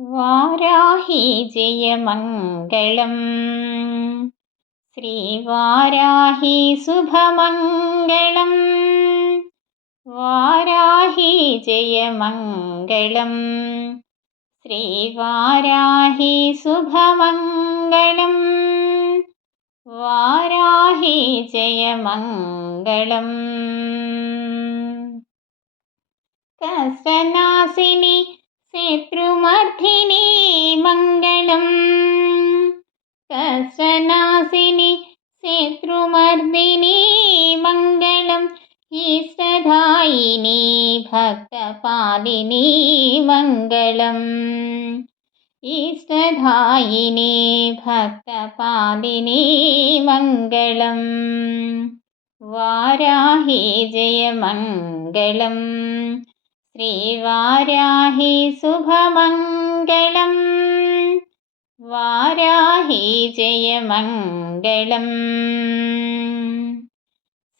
വാരാഹി ജയമംഗളം ശ്രീവാരാഹി ശുഭമംഗളം. വാരാഹി ജയമംഗളം ശ്രീവാരാഹി ശുഭമംഗളം. വാരാഹി ജയമംഗളം. കഷ്ടനാശിനി ശത്രുമർദ്ദിനി മംഗളം. കഷ്ടനാശിനി ശത്രുമർദ്ദിനി മംഗളം. ഈഷ്ടദായിനി ഭക്തപാലിനി മംഗളം. ഈഷ്ടദായിനി ഭക്തപാലിനി മംഗളം. വാരാഹി ജയമംഗളം ശ്രീവാരാഹി ശുഭമംഗളം. വാരാഹി ജയമംഗളം.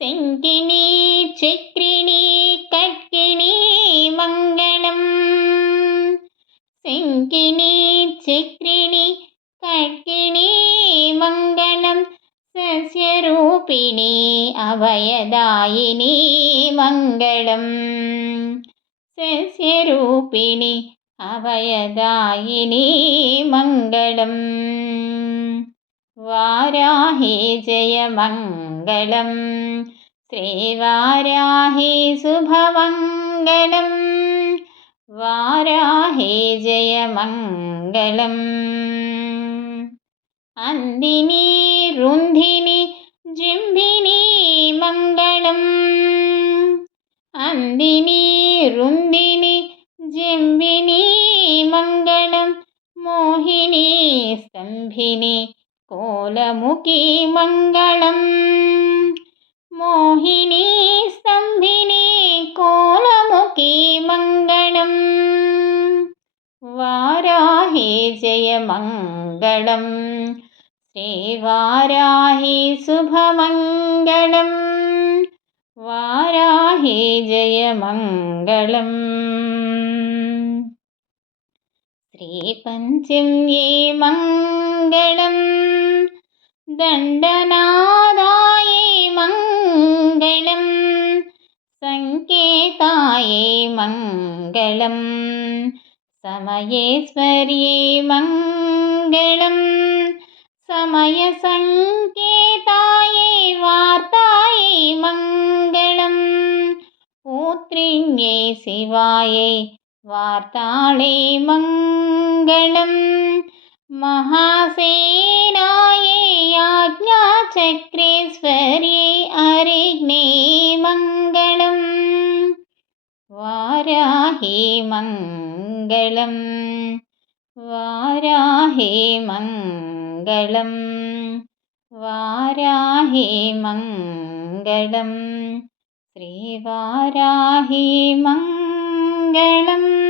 ശങ്കിനി ചക്രിണി കട്കിണി മംഗളം. ശങ്കിനി ചക്രിണി കട്കിണി മംഗളം. സസ്യരൂപിണി അഭയദായിനി മംഗളം. സസ്യരൂപിണി അഭയദായിനി മംഗളം. വാരാഹി ജയമംഗളം ശ്രീവാരാഹി ശുഭമംഗളം. വാരാഹി ജയമംഗളം. അന്തിനി രുന്ധിനി ജംഭിനി മംഗളം. അന്തിനി രുന്ധിനി ജംഭിനി മംഗളം. മോഹിനി സ്തംഭിനി കോലമുഖി മംഗളം. മോഹിനി സ്തംഭിനി കോലമുഖി മംഗളം. വാരാഹി ജയമംഗളം ശ്രീവാരാഹി ശുഭമംഗളം. വാരാഹി ജയമംഗളം. ശ്രീപഞ്ചമ്യേ മംഗളം. ദണ്ഡനാഥായേ മംഗളം. സങ്കേതായേ മംഗളം. സമയേശ്വർയേ മംഗളം. സമയസങ്കേതായേ വാർത്തായേ മംഗളം. പൂത്രിണ്യേ ശിവായേ വാർത്താളേ മംഗളം. മഹാസേനായേ ആജ്ഞാചക്രേശ്വർയേ അരിഘ്നേ മംഗളം. വാരാഹി മംഗളം. വാരാഹി മംഗളം. വാരാഹി മംഗളം ശ്രീവാരാഹി മംഗളം.